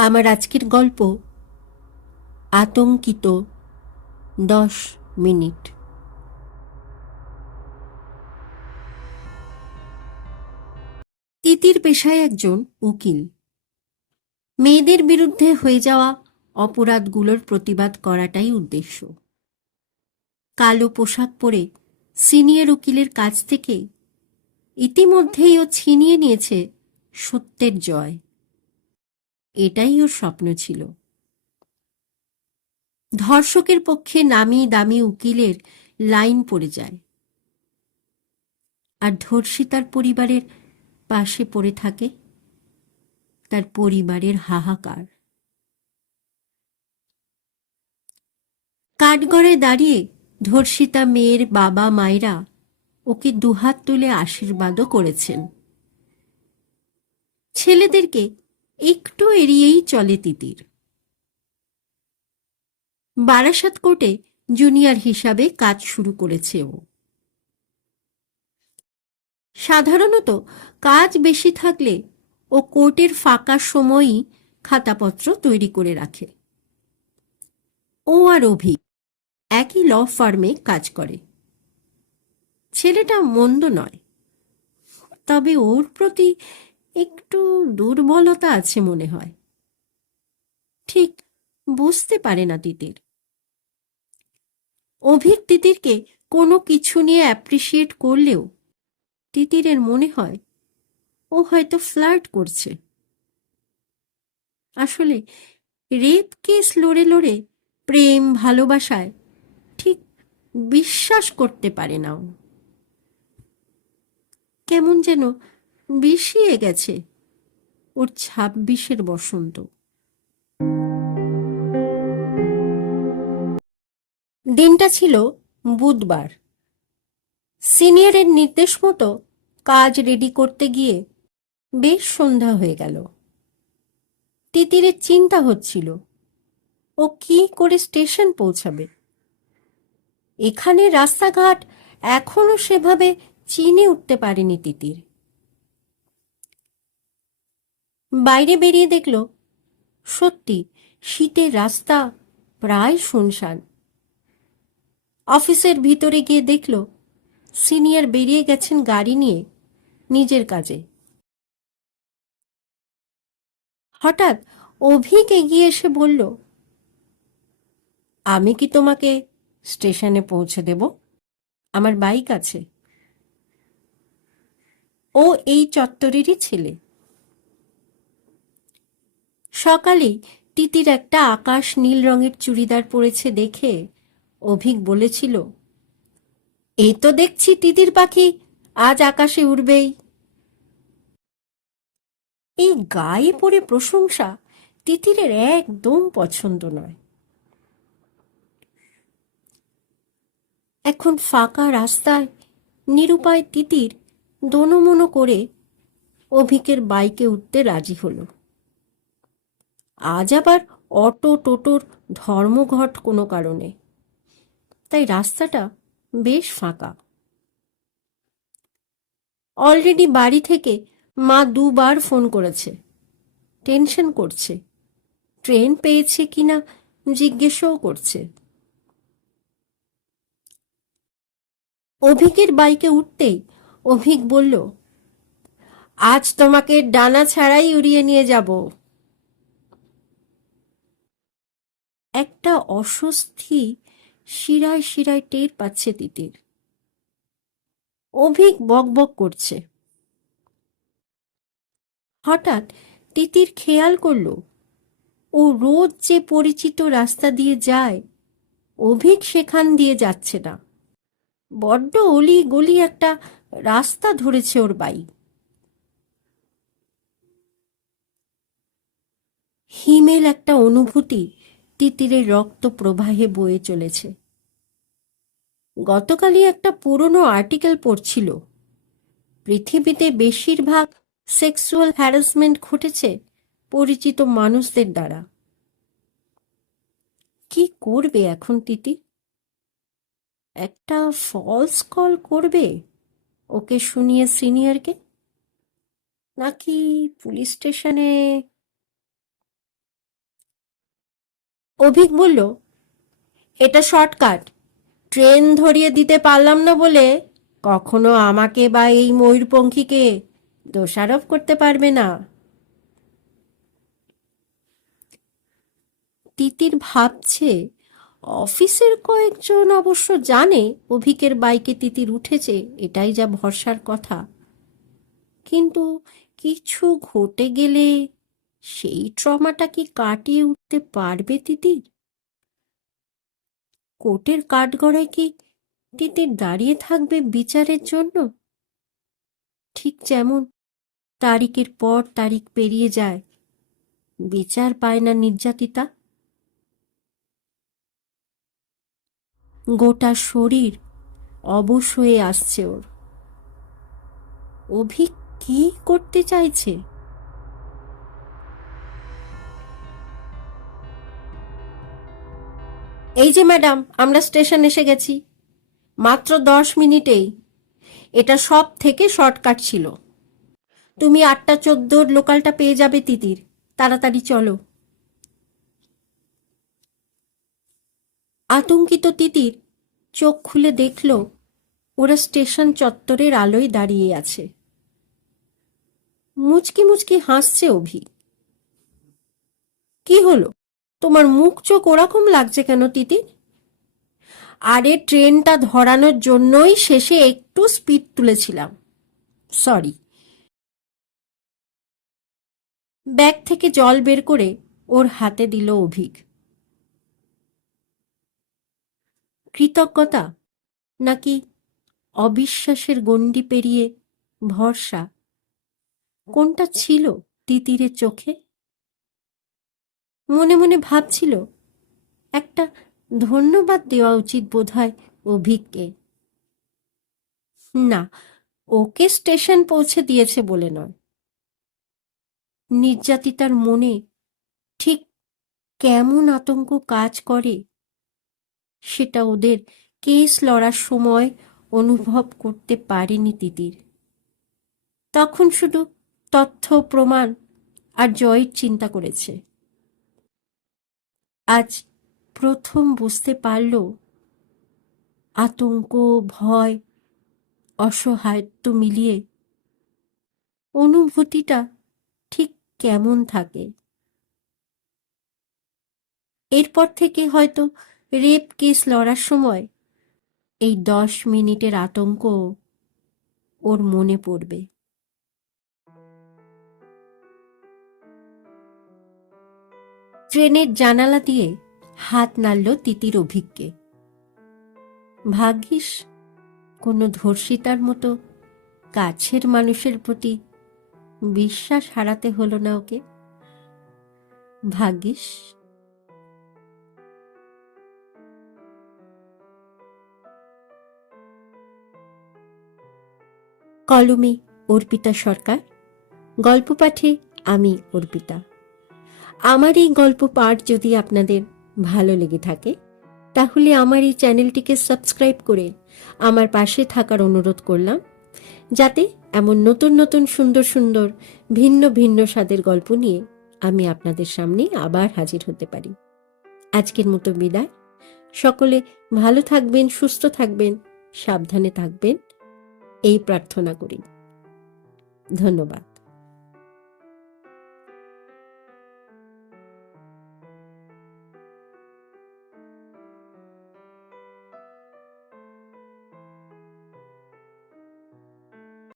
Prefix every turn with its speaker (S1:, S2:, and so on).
S1: আমার আজকের গল্প আতঙ্কিত দশ মিনিট। তিতির পেশায় একজন উকিল। মেয়েদের বিরুদ্ধে হয়ে যাওয়া অপরাধগুলোর প্রতিবাদ করাটাই উদ্দেশ্য। কালো পোশাক পরে সিনিয়র উকিলের কাছ থেকে ইতিমধ্যেই ও ছিনিয়ে নিয়েছে সত্যের জয়। এটাই ওর স্বপ্ন ছিল। ধর্ষকের পক্ষে নামি দামি উকিলের লাইন পড়ে যায়। আর ধর্ষিতার পরিবারের পাশে পড়ে থাকে। তার পরিবারের হাহাকার। কাঠগড়ে দাঁড়িয়ে ধর্ষিতা মেয়ের বাবা মায়েরা ওকে দুহাত তুলে আশীর্বাদও করেছেন। ছেলেদেরকে একটু এড়িয়েই চলে তিতির। বারাসাত কোর্টে জুনিয়র হিসাবে কাজ শুরু করেছে ও। সাধারণত কাজ বেশি থাকলে ও কোর্টের ফাঁকা সময়ই খাতাপত্র তৈরি করে রাখে। ও আর অভি একই ল ফার্মে কাজ করে। ছেলেটা মন্দ নয়, তবে ওর প্রতি একটু দুর্বলতা আছে মনে হয়। ঠিক, বুঝতে পারে না তিতির। অভিক তিতিরকে কোনো কিছু নিয়ে অ্যাপ্রিসিয়েট করলেও তিতিরের মনে হয়, ও হয়তো ফ্লার্ট করছে। আসলে রেপ কেস লড়ে লড়ে প্রেম, ভালোবাসায় ঠিক বিশ্বাস করতে পারে না কেমন যেন বিষিয়ে গেছে ওর ছাব্বিশের বসন্ত। দিনটা ছিল বুধবার। সিনিয়রের নির্দেশ মতো কাজ রেডি করতে গিয়ে বেশ সন্ধ্যা হয়ে গেল। তিতিরের চিন্তা হচ্ছিল, ও কি করে স্টেশন পৌঁছাবে? এখানে রাস্তাঘাট এখনও সেভাবে চিনে উঠতে পারেনি তিতির। বাইরে বেরিয়ে দেখল, সত্যি, শীতের রাস্তা প্রায় শুনশান। অফিসের ভিতরে গিয়ে দেখল, সিনিয়র বেরিয়ে গেছেন গাড়ি নিয়ে, নিজের কাজে। হঠাৎ অভিক এগিয়ে এসে বলল, আমি কি তোমাকে স্টেশনে পৌঁছে দেব? আমার বাইক আছে। ও এই চত্বরেরই ছেলে। সকালেই তিতির একটা আকাশ নীল রঙের চুড়িদার পরেছে দেখে অভিক বলেছিল এই তো দেখছি তিতির পাখি, আজ আকাশে উড়বেই। এই গায়ে পড়ে প্রশংসা তিতিরের একদম পছন্দ নয়। এখন ফাঁকা রাস্তায় নিরুপায় তিতির দোনমনো করে অভিকের বাইকে উঠতে রাজি হলো। আজ আবার অটো টোটোর ধর্মঘট কোনো কারণে। তাই রাস্তাটা বেশ ফাঁকা। অলরেডি বাড়ি থেকে মা দুবার ফোন করেছে। টেনশন করছে। ট্রেন পেয়েছে কিনা জিজ্ঞেসও করছে। অভিকের বাইকে উঠতেই অভিক বলল, আজ তোমাকে ডানা ছাড়াই উড়িয়ে নিয়ে যাব। একটা অস্বস্তি শিরায় শিরায় টের পাচ্ছে তিতির। অভিক বকবক করছে। হঠাৎ তিতির খেয়াল করল, ও রোজ যে পরিচিত রাস্তা দিয়ে যায়, অভিক সেখান দিয়ে যাচ্ছে না। বড্ড অলি গলি একটা রাস্তা ধরেছে ওর বাইক হিমেল একটা অনুভূতি তিতিরের রক্ত প্রবাহে বয়ে চলেছে। গতকালই একটা পুরনো আর্টিকেল পড়ছিল, পৃথিবীতে বেশিরভাগ সেক্সুয়াল হ্যারাসমেন্ট ঘটেছে পরিচিত মানুষদের দ্বারা। কি করবে এখন তিতি? একটা ফলস কল করবে ওকে শুনিয়ে সিনিয়রকে নাকি পুলিশ স্টেশনে অভিক বলল, এটা শর্টকাট। ট্রেন ধরিয়ে দিতে পারলাম না বলে কখনো আমাকে বা এই ময়ূরপঙ্খীকে দোষারোপ করতে পারবে না। তিতির ভাবছে, অফিসের কয়েকজন অবশ্য জানে অভিকের বাইকে তিতির উঠেছে, এটাই যা ভরসার কথা। কিন্তু কিছু ঘটে গেলে সেই ট্রমাটা কি কাটিয়ে উঠতে পারবে তিতির কোর্টের কাঠগড়ায় কি তিতির দাঁড়িয়ে থাকবে বিচারের জন্য? ঠিক যেমন তারিখের পর তারিখ পেরিয়ে যায়, বিচার পায় না নির্যাতিতা। গোটা শরীর অবশ হয়ে আসছে ওর। অভিক কি করতে চাইছে? এই যে ম্যাডাম, আমরা স্টেশন এসে গেছি। মাত্র দশ মিনিটেই। এটা সব থেকে শর্টকাট ছিল। তুমি আটটা চোদ্দোর লোকালটা পেয়ে যাবে তিতির। তাড়াতাড়ি চলো। আতঙ্কিত তিতির চোখ খুলে দেখল, ওরা স্টেশন চত্বরের আলোয় দাঁড়িয়ে আছে। মুচকি মুচকি হাসছে অভি। কি হলো? তোমার মুখ, চোখ ওরকম লাগছে কেন তিতির আরে, ট্রেনটা ধরানোর জন্যই শেষে একটু স্পিড তুলেছিলাম। সরি ব্যাগ থেকে জল বের করে ওর হাতে দিল অভিক। কৃতজ্ঞতা নাকি অবিশ্বাসের গণ্ডি পেরিয়ে ভরসা? কোনটা ছিল তিতিরের চোখে? মনে মনে ভাবছিল, একটা ধন্যবাদ দেওয়া উচিত বোধহয় অভিককে। না, ওকে স্টেশন পৌঁছে দিয়েছে বলে নয়। নির্যাতিতার মনে ঠিক কেমন আতঙ্ক কাজ করে, সেটা ওদের কেস লড়ার সময় অনুভব করতে পারেনি তিতির। তখন শুধু তথ্য, প্রমাণ আর জয়ের চিন্তা করেছে। আজ প্রথম বুঝতে পারল, আতঙ্ক, ভয়, অসহায়ত্ব মিলিয়ে অনুভূতিটা ঠিক কেমন থাকে। এরপর থেকে হয়তো রেপ কেস লড়ার সময় এই দশ মিনিটের আতঙ্ক ওর মনে পড়বে। ট্রেনের জানালা দিয়ে হাত নাড়ল তিতির অভিজ্ঞে ভাগ্যিস, কোনো ধর্ষিতার মতো কাছের মানুষের প্রতি বিশ্বাস হারাতে হলো না ওকে। ভাগ্যিস। কলমে অর্পিতা সরকার, গল্প পাঠে আমি অর্পিতা। আমার এই গল্প পাঠ যদি আপনাদের ভালো লেগে থাকে, তাহলে আমার এই চ্যানেলটিকে সাবস্ক্রাইব করে আমার পাশে থাকার অনুরোধ করলাম, যাতে এমন নতুন নতুন সুন্দর সুন্দর ভিন্ন ভিন্ন স্বাদের গল্প নিয়ে আমি আপনাদের সামনে আবার হাজির হতে পারি। আজকের মতো বিদায়। সকলে ভালো থাকবেন, সুস্থ থাকবেন, সাবধানে থাকবেন, এই প্রার্থনা করি। ধন্যবাদ।